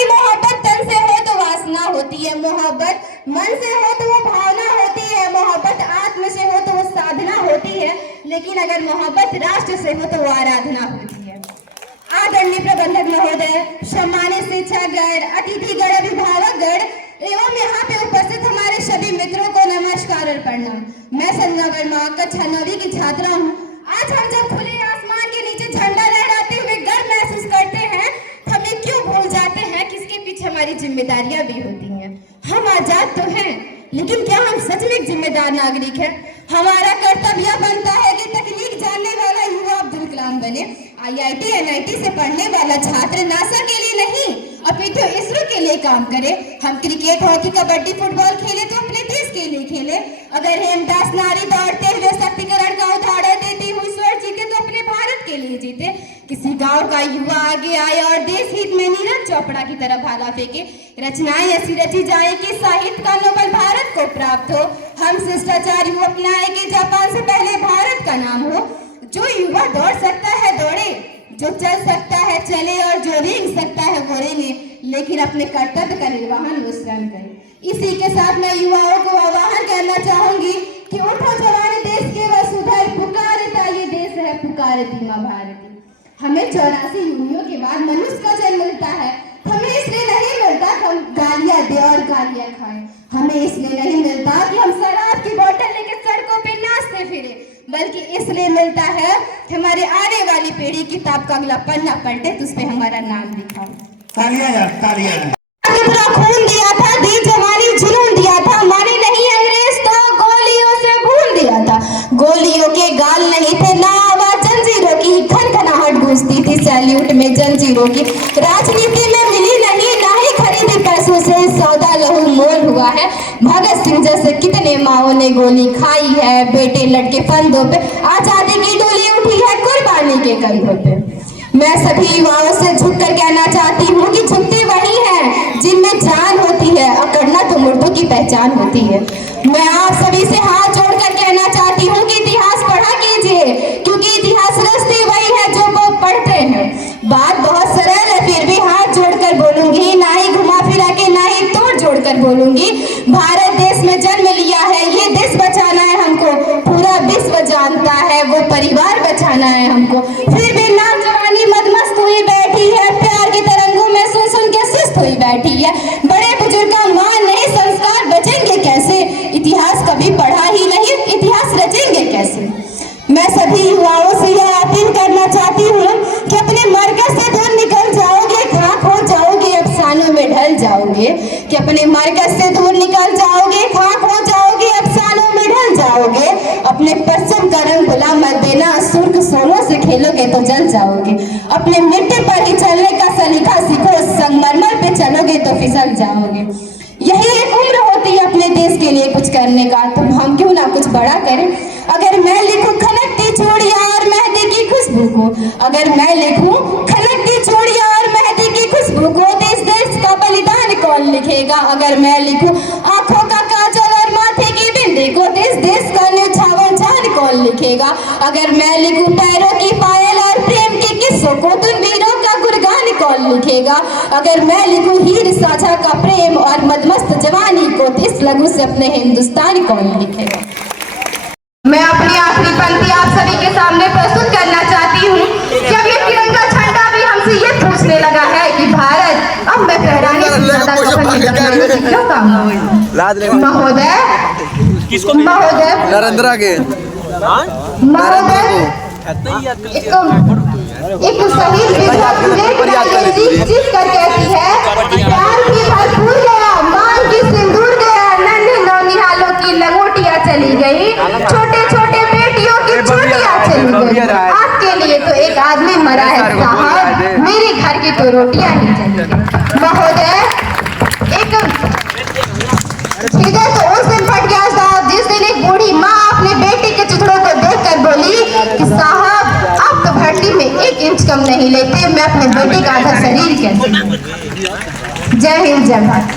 कि मोहब्बत तन से हो तो वासना होती है, मोहब्बत मन से हो तो वो भावना होती है, मोहब्बत आत्म से हो तो वो साधना होती है, लेकिन अगर मोहब्बत राष्ट्र से हो तो वो आराधना होती है। आदरणीय प्रबंधक महोदय, सम्मानित शिक्षकगण, अतिथिगण, अभिभावकगण एवं यहाँ पे उपस्थित हमारे सभी मित्रों को नमस्कार और प्रणाम। मैं संजना वर्मा कक्षा 9वीं की छात्रा हूँ। आज हम जब खुले आसमान के नीचे झंडा लहराते हुए गर्व महसूस करते हैं, हमें क्यों भूल जाते हैं कि इसके पीछे हमारी जिम्मेदारियां भी होती हैं। हम आजाद तो हैं, लेकिन क्या हम सच में एक जिम्मेदार नागरिक हैं? हमारा कर्तव्य बनता है कि तकनीक जानने वाला युवा अब्दुल कलाम बने, IIT NIT से पढ़ने वाला छात्र नासा के लिए नहीं अपितु इसरो के लिए काम करे। हम क्रिकेट, हॉकी, कबड्डी, फुटबॉल खेले तो अपने देश के लिए खेले। अगर हेमदास नारी दौड़ते हुए शक्तिकरण का उदाहरण देते हुए ईश्वर जीते तो अपने भारत के लिए जीते। किसी गांव का युवा आगे आए और देश हित में नीरज चोपड़ा की तरह भाला फेंके। रचनाएं ऐसी रची जाए कि साहित्य का नोबेल भारत को प्राप्त हो। हम शिष्टाचार युवा अपनाए कि जापान से पहले भारत का नाम हो। जो युवा दौड़ सकता है दौड़े, जो चल सकता है चले और जो रेंग सकता है वो रेंगे, लेकिन अपने कर्तव्य का निर्वहन वो स्वयं करे। इसी के साथ मैं युवाओं को आह्वान करना चाहूंगी कि उठो जवान, देश के वसुधैव, पुकारता ये देश है, पुकारती माँ भारती। हमें 84 यूनियों के बाद मनुष्य का जन्म मिलता है। हमें इसलिए नहीं मिलता कि हम गालियां दे और गालियां खाएं, हमें इसलिए नहीं मिलता कि हम शराब की बोतल लेकर सड़कों पे नाचते फिरे, बल्कि इसलिए मिलता है कि हमारे आने वाली पीढ़ी किताब का अगला पन्ना पलटे तो उस पे हमारा नाम लिखा हो। तालियां यार, तालियां। कितना खून दिया था, दी जवानी जुनून दिया था, माने नहीं अंग्रेज तो गोलियों से भून दिया था। गोलियों के गाल नहीं थे ना आवाज जंजीरों की, खनखनाहट गूंजती थी सैल्यूट में जंजीरों की। राजनीति में मिली नहीं ना ही खरीदी पैसों से, सौदा लहू मोल हुआ है। भगत सिंह जैसे कितने माओं ने गोली खाई है, बेटे लटके फंदों पे, आजादी की डोली उठी है कुर्बानी के कंधों पे। मैं सभी युवाओं से झुककर कहना चाहती हूँ कि झुकते वही हैं जिनमें जान होती है, अकड़ना तो मुर्दों की पहचान होती है। मैं आप सभी से हाथ जोड़कर कहना चाहती हूँ कि इतिहास पढ़ा कीजिए, क्योंकि इतिहास रचते वही है जो वो पढ़ते हैं। बात बहुत सरल है, फिर भी हाथ जोड़कर बोलूंगी, ना ही घुमा फिरा के ना ही तोड़ जोड़कर बोलूंगी। भारत देश में जन्म लिया है, ये देश बचाना है हमको, पूरा विश्व जानता है वो परिवार बचाना है हमको। फिर भी नौजवानी मदमस्त हुई बैठी है, प्यार की तरंगों में सुन सुन के सुस्त हुई बैठी है। बड़े बुजुर्ग का मान नहीं, संस्कार बचेंगे कैसे? इतिहास कभी पढ़ा ही नहीं, इतिहास रचेंगे कैसे? मैं सभी युवाओं से यह अपील करना चाहती हूँ कि अपने मरकज से दूर निकल जाओगे, खाक हो जाओगे, अफसानों में ढल जाओगे। कि अपने मरकज से दूर निकल जाओगे, खाक हो जाओगे, अफसानों में ढल जाओगे। अपने पश्चिम का रंग भुला मत देना, सुर्ख सोनों से खेलोगे तो जल जाओगे। अपने मिट्टी पर ही चलने का सलीका सीखो, संगमरमर पे चलोगे तो फिसल जाओगे। यही एक उम्र होती है अपने देश के लिए कुछ करने का, तो हम क्यों ना कुछ बड़ा करें। अगर मैं लिखूं खनकती चूड़ियां और मेहंदी की खुशबू को, अगर मैं लिखूं खनकती चूड़ियां और मेहंदी की खुशबू को, तो इस देश का बलिदान कौन लिखेगा। अगर मैं लिखूं आंखों का काजल और माथे की बिंदी को, तो इस देश का न्यौछावर जान कौन लिखेगा। अगर मैं लिखूं पैरों की पायल और प्रेम के किस्सों को, तो वीरों का गुणगान कौन लिखेगा। अगर मैं लिखूं हीर साझा का प्रेम और मदमस्त जवानी को, तो इस लघु से अपने हिंदुस्तान कौन लिखेगा। मैं अपनी आखिरी पंक्ति आप सभी के सामने प्रस्तुत करना चाहती हूँ। जब ये तिरंगा झंडा भी हमसे ये पूछने लगा है कि भारत अब मैं फहराने से ज्यादा क्यों काम महोदय, महोदय नरेंद्र के महोदय एक शहीद जीत कर कहती है, प्यार की भरपूर गया, मांग की सिंदूर गया, नन्हे नौनिहालों की लंगोटियां चली गई, छोटे छोटे बेटियों की चोटियां चली गई। आपके लिए तो एक आदमी मरा है साहब, मेरे घर की तो रोटियां नहीं चली गई। महोदय एक हृदय तो उस दिन फट गया साहब जिस दिन एक बूढ़ी माँ अपने बेटे के चिथड़ों को देखकर बोली कि साहब आप तो भट्टी में 1 इंच कम नहीं लेते, मैं अपने बेटे का आधा शरीर कैसे। जय हिंद, जय भारत।